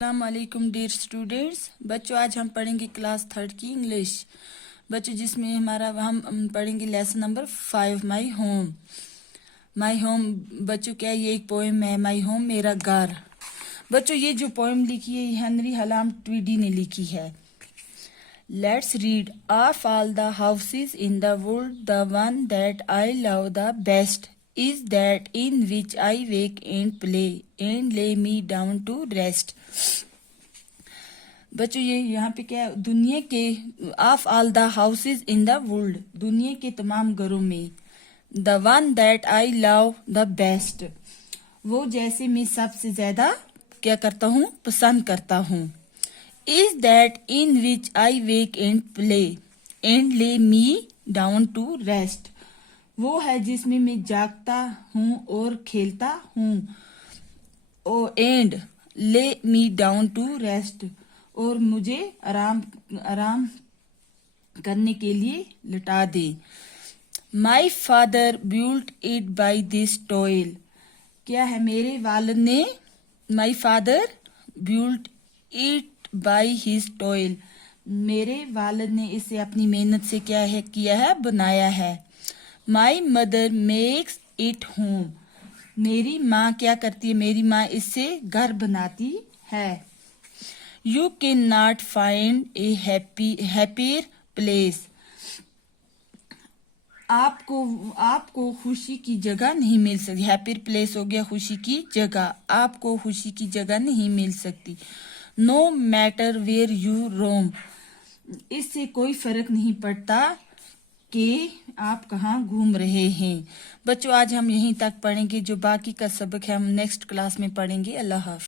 अस्सलामुअलैकुम dear students. बच्चों आज हम पढ़ेंगे क्लास थर्ड की इंग्लिश। बच्चों जिसमें हम पढ़ेंगे lesson number 5 my home. My home बच्चों क्या ये एक पोएम है, माई होम मेरा घर। बच्चों ये जो पोएम लिखी है हेनरी हलाम ट्वीडी ने लिखी है। Let's read. Of all the houses in the world the one that I love the best is that in which I wake and play and lay me down to rest। बच्चों ये यहाँ पे क्या है, दुनिया के of all the houses in the world, दुनिया के तमाम घरों में, the one that I love the best, वो जैसे मैं सबसे ज्यादा क्या करता हूँ, पसंद करता हूँ। Is that in which I wake and play and ले मी डाउन टू रेस्ट, वो है जिसमें मैं जागता हूँ और खेलता हूँ। ओ एंड ले मी डाउन टू रेस्ट, और मुझे आराम करने के लिए लिटा दे। My father built it by this toil, क्या है मेरे वालिद ने, my father built it by his toil, मेरे वालिद ने इसे अपनी मेहनत से क्या है किया है, बनाया है। My mother makes it home, मेरी माँ क्या करती है, मेरी माँ इससे घर बनाती है। You can not find A happier place, आपको खुशी की जगह नहीं मिल सकती। हैप्पियर प्लेस हो गया खुशी की जगह, आपको खुशी की जगह नहीं मिल सकती। नो मैटर वेयर यू रोम, इससे कोई फर्क नहीं पड़ता कि आप कहाँ घूम रहे हैं। बच्चों आज हम यहीं तक पढ़ेंगे, जो बाकी का सबक है हम नेक्स्ट क्लास में पढ़ेंगे। अल्लाह हाफ़िज़।